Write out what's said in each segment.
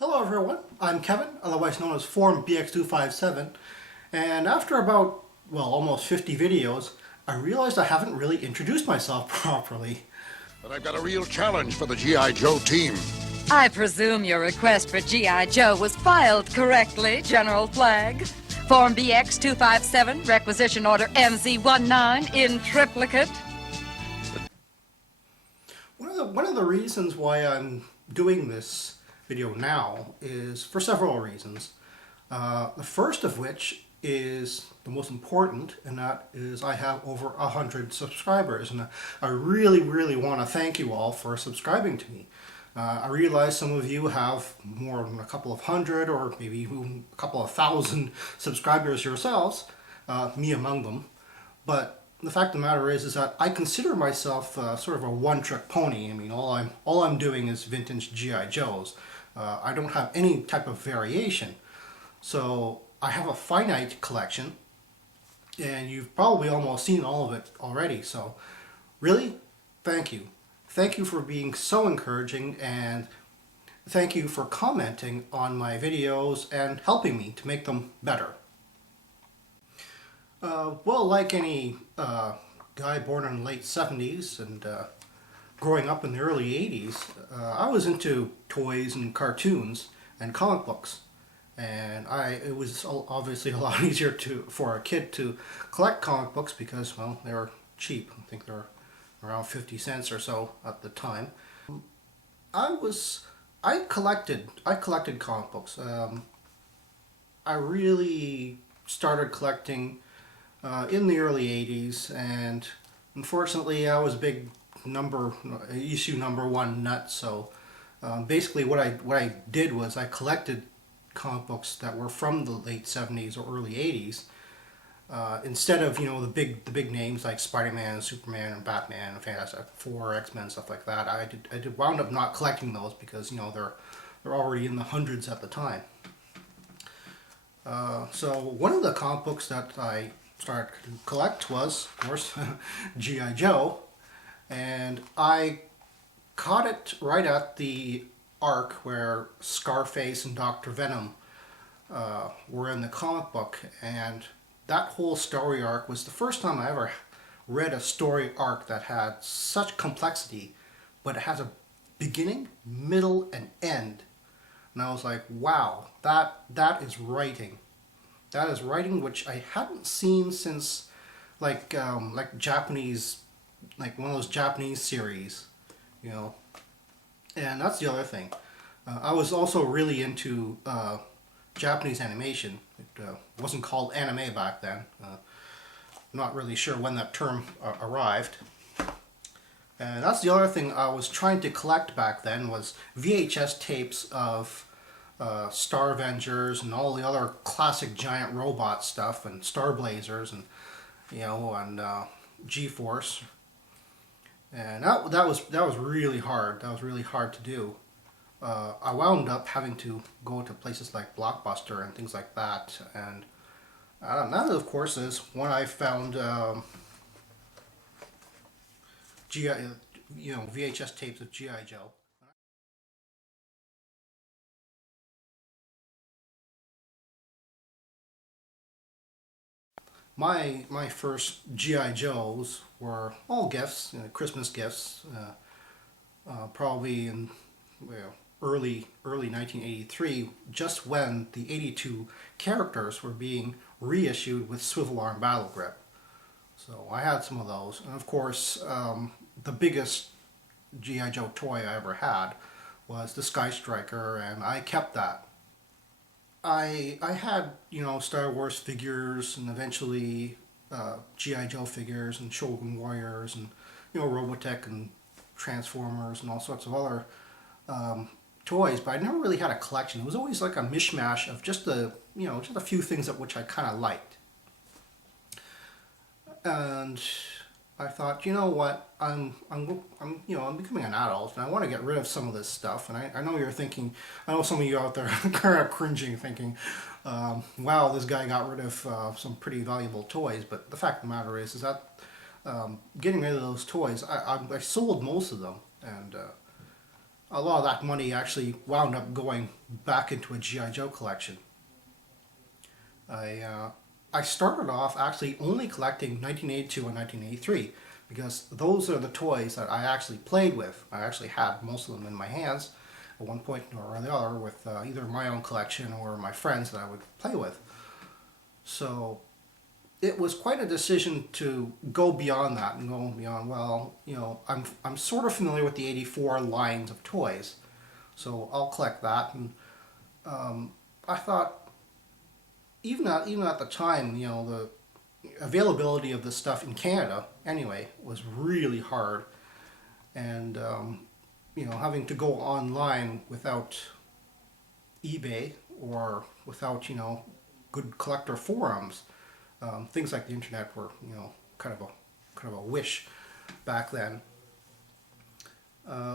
Hello everyone, I'm Kevin, otherwise known as Form BX257, and after about, well, almost 50 videos, I realized I haven't really introduced myself properly. But I've got a real challenge for the G.I. Joe team. I presume your request for G.I. Joe was filed correctly, General Flagg. Form BX257, requisition order MZ19 in triplicate. One of the reasons why I'm doing this video now is for several reasons. The first of which is the most important, and that is I have over 100 subscribers, and I really want to thank you all for subscribing to me. I realize some of you have more than a couple of hundred or maybe even a couple of thousand subscribers yourselves, me among them, but the fact of the matter is that I consider myself sort of a one-trick pony. I mean, all I'm doing is vintage G.I. Joes. I don't have any type of variation. So I have a finite collection, and you've probably almost seen all of it already. So really, thank you. Thank you for being so encouraging, and thank you for commenting on my videos and helping me to make them better. Well, like any guy born in the late 70s and growing up in the early 80s, I was into toys and cartoons and comic books. And it was obviously a lot easier for a kid to collect comic books because, well, they were cheap. I think they were around 50 cents or so at the time. I collected comic books. I really started collecting in the early 80s, and unfortunately I was a big issue number one nut, so basically what I did was I collected comic books that were from the late 70s or early 80s, instead of, you know, the big names like Spider-Man, Superman, and Batman, and Fantastic Four, X-Men, stuff like that. I wound up not collecting those because, you know, they're already in the hundreds at the time. So one of the comic books that I started to collect was, of course, G.I. Joe, and I caught it right at the arc where Scarface and Dr. Venom were in the comic book, and that whole story arc was the first time I ever read a story arc that had such complexity, but it has a beginning, middle, and end. And I was like, wow, that is writing. That is writing which I hadn't seen since like Japanese, like one of those Japanese series, you know. And that's the other thing. I was also really into Japanese animation. It wasn't called anime back then. Not really sure when that term arrived. And that's the other thing I was trying to collect back then was VHS tapes of Star Avengers and all the other classic giant robot stuff, and Star Blazers, and, you know, and G-Force. And that was really hard. That was really hard to do. I wound up having to go to places like Blockbuster and things like that, and that, of course, is when I found VHS tapes of G.I. Joe. My first G.I. Joes were all gifts, you know, Christmas gifts, probably in, well, early 1983, just when the 82 characters were being reissued with Swivel Arm Battle Grip. So I had some of those, and of course the biggest G.I. Joe toy I ever had was the Sky Striker, and I kept that. I had, you know, Star Wars figures, and eventually G.I. Joe figures and Shogun Warriors, and, you know, Robotech and Transformers and all sorts of other toys, but I never really had a collection. It was always like a mishmash of just just a few things that which I kind of liked. And I thought, you know what, I'm becoming an adult, and I want to get rid of some of this stuff. And I know you're thinking, I know some of you out there are kind of cringing, thinking, wow, this guy got rid of some pretty valuable toys. But the fact of the matter is that getting rid of those toys, I sold most of them, and a lot of that money actually wound up going back into a G.I. Joe collection. I started off actually only collecting 1982 and 1983 because those are the toys that I actually played with. I actually had most of them in my hands at one point or the other with either my own collection or my friends that I would play with. So it was quite a decision to go beyond that and go beyond, well, you know, I'm sort of familiar with the 84 lines of toys, so I'll collect that. And I thought, even at the time, you know, the availability of this stuff in Canada, anyway, was really hard. And, you know, having to go online without eBay or without, you know, good collector forums, things like the internet were, you know, kind of a wish back then.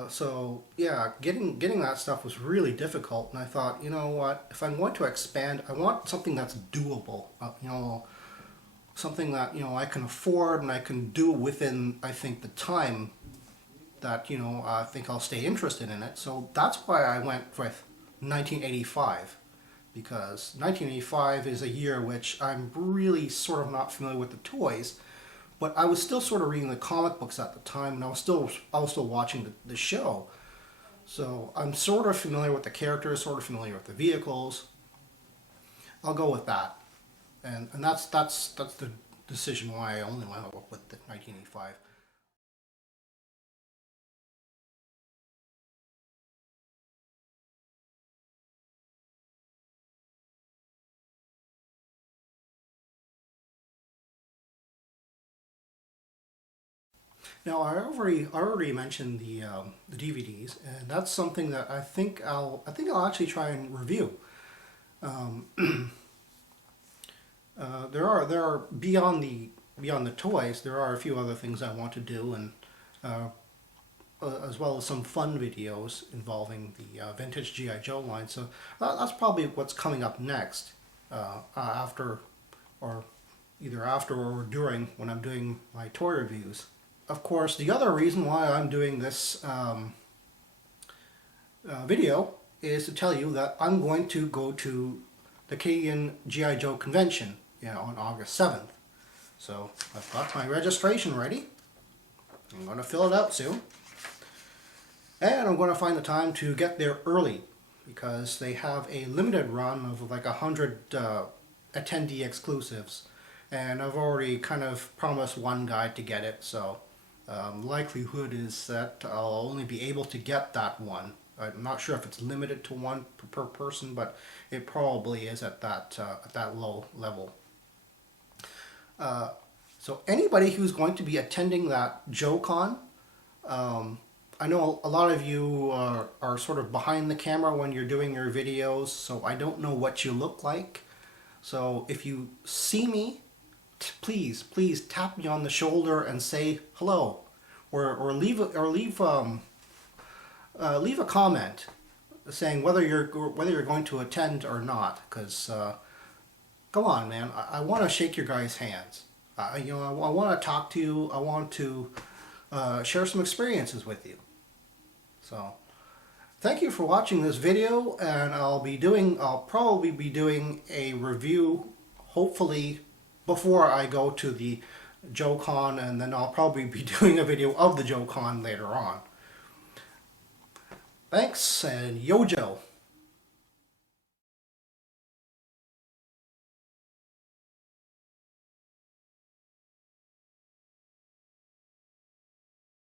So yeah, getting that stuff was really difficult, and I thought, you know what, if I'm going to expand, I want something that's doable, you know, something that, you know, I can afford and I can do within, I think, the time that, you know, I think I'll stay interested in it. So that's why I went with 1985, because 1985 is a year which I'm really sort of not familiar with the toys. But I was still sort of reading the comic books at the time, and I was still watching the show. So I'm sort of familiar with the characters, sort of familiar with the vehicles. I'll go with that, and that's the decision why I only went with the 1985. Now I already mentioned the DVDs, and that's something that I think I'll actually try and review. There are beyond the toys, there are a few other things I want to do, and as well as some fun videos involving the vintage G.I. Joe line. So that's probably what's coming up next, after, or either after or during, when I'm doing my toy reviews. Of course, the other reason why I'm doing this video is to tell you that I'm going to go to the Canadian G.I. Joe convention, you know, on August 7th. So I've got my registration ready. I'm going to fill it out soon. And I'm going to find the time to get there early, because they have a limited run of like 100 attendee exclusives. And I've already kind of promised one guy to get it, so likelihood is that I'll only be able to get that one. I'm not sure if it's limited to one per person, but it probably is at that low level. So anybody who's going to be attending that JoeCon, I know a lot of you are sort of behind the camera when you're doing your videos, so I don't know what you look like. So if you see me, please tap me on the shoulder and say hello, or leave a comment saying whether you're going to attend or not. Because come on, man, I want to shake your guys' hands. You know, I want to talk to you. I want to share some experiences with you. So thank you for watching this video, and I'll probably be doing a review, hopefully before I go to the JoeCon, and then I'll probably be doing a video of the JoeCon later on. Thanks, and Yo Joe!